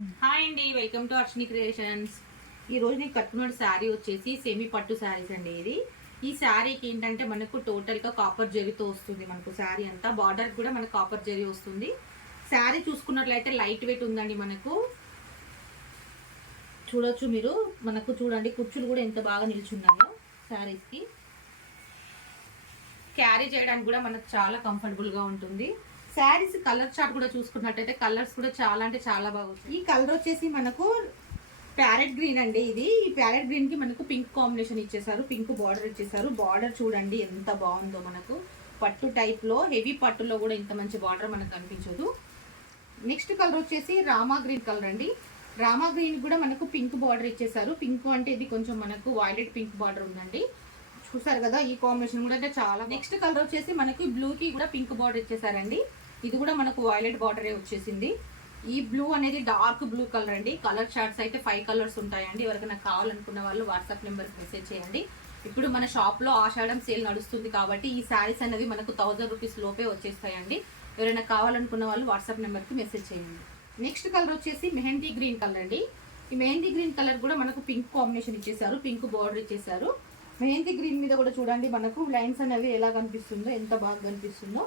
Hi అండి, welcome to Arshini creations. ఈరోజు నేను కట్టుకున్న శారీ వచ్చేసి సెమీ పట్టు శారీస్ అండి. ఈ శారీకి ఏంటంటే మనకు టోటల్గా కాపర్ జరీతో వస్తుంది. మనకు శారీ అంతా బార్డర్ కూడా మనకు కాపర్ జరీ వస్తుంది. శారీ చూసుకున్నట్లయితే లైట్ వెయిట్ ఉందండి. మనకు చూడొచ్చు మీరు, మనకు చూడండి కుర్చీలు కూడా ఎంత బాగా నిల్చున్నాయో. శారీస్కి క్యారీ చేయడానికి కూడా మనకు చాలా కంఫర్టబుల్గా ఉంటుంది. శారీస్ కలర్ చార్ట్ కూడా చూసుకున్నట్టయితే కలర్స్ కూడా చాలా అంటే చాలా బాగుంది. ఈ కలర్ వచ్చేసి మనకు ప్యారెట్ గ్రీన్ అండి. ఈ ప్యారెట్ గ్రీన్ కి మనకు పింక్ కాంబినేషన్ ఇచ్చేసారు, పింక్ బార్డర్ ఇచ్చేసారు. బార్డర్ చూడండి ఎంత బాగుందో. మనకు పట్టు టైప్ లో, హెవీ పట్టులో కూడా ఇంత మంచి బార్డర్ మనకు కనిపించదు. నెక్స్ట్ కలర్ వచ్చేసి రామా గ్రీన్ కలర్ అండి. రామా గ్రీన్ కూడా మనకు పింక్ బార్డర్ ఇచ్చేసారు. పింక్ అంటే ఇది కొంచెం మనకు వైలెట్ పింక్ బార్డర్ ఉందండి. చూసారు కదా, ఈ కాంబినేషన్ కూడా అంటే చాలా. నెక్స్ట్ కలర్ వచ్చేసి మనకి బ్లూ కి కూడా పింక్ బార్డర్ ఇచ్చేసారండి. ఇది కూడా మనకు వైలెట్ బార్డరే వచ్చేసింది. ఈ బ్లూ అనేది డార్క్ బ్లూ కలర్ అండి. కలర్ చార్ట్స్ అయితే 5 కలర్స్ ఉంటాయండి. ఎవరికైనా కావాలనుకున్న వాళ్ళు వాట్సాప్ నెంబర్కి మెసేజ్ చేయండి. ఇప్పుడు మన షాప్లో ఆషాఢం సేల్ నడుస్తుంది కాబట్టి ఈ శారీస్ అనేవి మనకు 1000 రూపీస్ లోపే వచ్చేస్తాయండి. ఎవరైనా కావాలనుకున్న వాళ్ళు వాట్సాప్ నెంబర్కి మెసేజ్ చేయండి. నెక్స్ట్ కలర్ వచ్చేసి మెహందీ గ్రీన్ కలర్ అండి. ఈ మెహందీ గ్రీన్ కలర్ కూడా మనకు పింక్ కాంబినేషన్ ఇచ్చేసారు, పింక్ బార్డర్ ఇచ్చేసారు. మెహందీ గ్రీన్ మీద కూడా చూడండి మనకు లైన్స్ అనేవి ఎలా కనిపిస్తుందో, ఎంత బాగా కనిపిస్తుందో.